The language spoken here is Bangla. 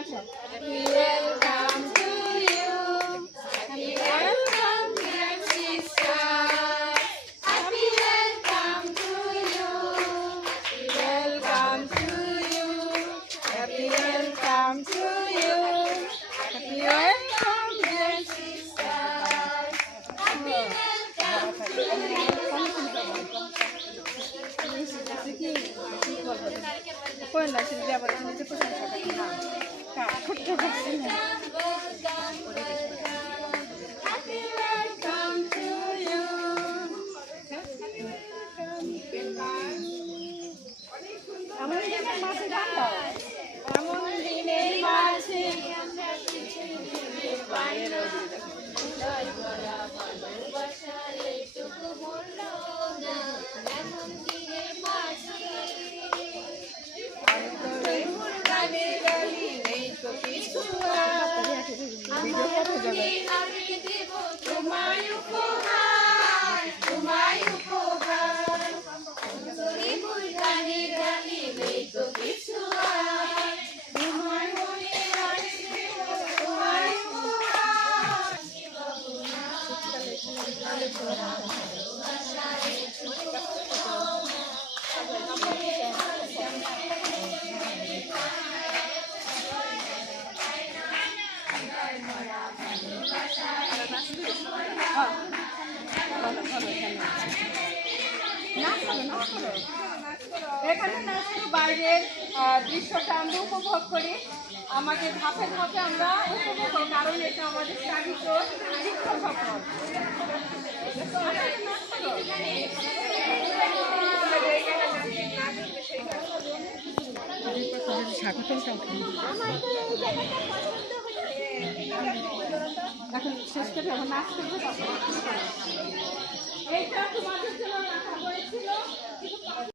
Happy welcome to you. Happy welcome, dear sister. Happy welcome to you. Happy welcome to you. Happy welcome to you. Happy welcome, dear sister. Happy welcome to you. Happy welcome to you. এমন দিনের মাঝে তোমায় উপহার তোমায় উপহার সুন্দরী ফুল গানে গানে নেই তো কিছু আর তোমার মনে আসবে তোমায় উপহার এখানে নাচের বাইরের দৃশ্যটা আমরা উপভোগ করি। আমাকে ধাপে ধাপে আমরা উপভোগ করি, কারণ এটা আমাদের চালিত শিক্ষা সফর। এখন শেষ করে নাচ করবো। এইটা